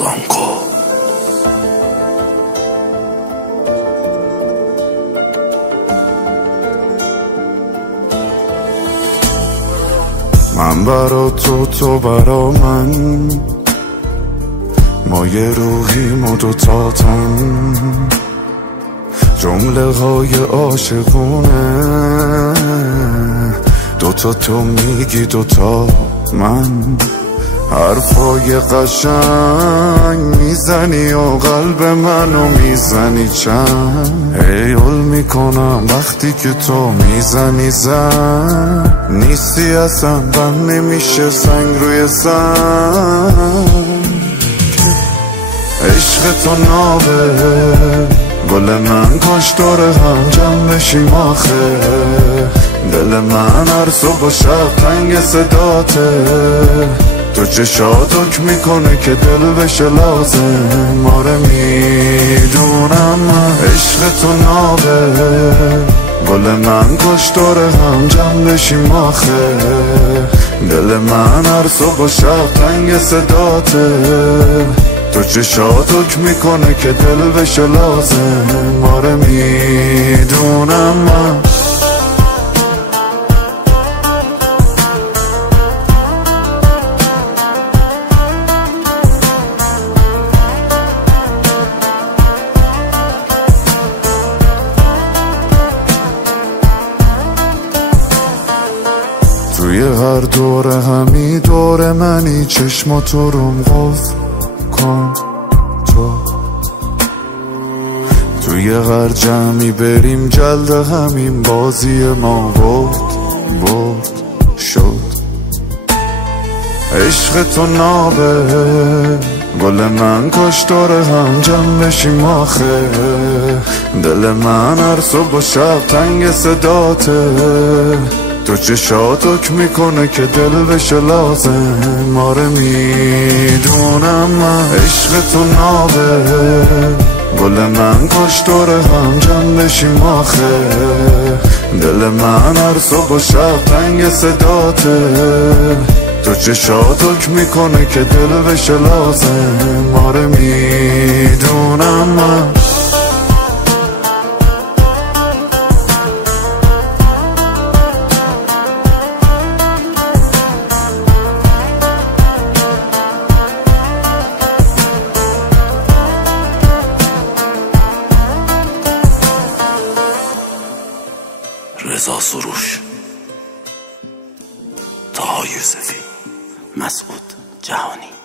زانکو. من برا تو برا من، ما یه روحیم و دوتاتن، جمله های عاشقونه، دوتا تو میگی دوتا من، حرفای قشنگ میزنی و قلب منو میزنی چند، هیول میکنم وقتی که تو میزنی زن، نیستی اصلا بند نمیشه سنگ روی سنگ، عشق تو نابه گل من، کاش دور هم جمع بشیم آخه، دل من هر صبح و شب تنگ صداته، تو چشات حکم میکنه که دل بشه لازم، آره میدونم من عشق تو نابه گل من، کاش دور هم جمع بشیم آخه، دل من هر صبح و شب تنگ صداته، تو چشات حکم میکنه که دل بشه لازم، آره میدونم من. توی هر دوره همی دور منی، چشماتو روم قفل کن تو، توی هر جمعی بریم جلد همین بازی ما برد شد، عشق تو نابه گل من، کاش دور هم جمع بشیم آخه، دل من هر صبح و شب تنگ صداته، تو چشات حکم میکنه که دل بشه لازم، آره میدونم من عشق تو نابه گل من، کاش دور هم جمع بشیم آخه، دل من هر صبح و شب تنگ صداته، تو چشات حکم میکنه که دل بشه لازم، آره میدونم من. رضا سروش، طه یوسفی، مسعود جهانی.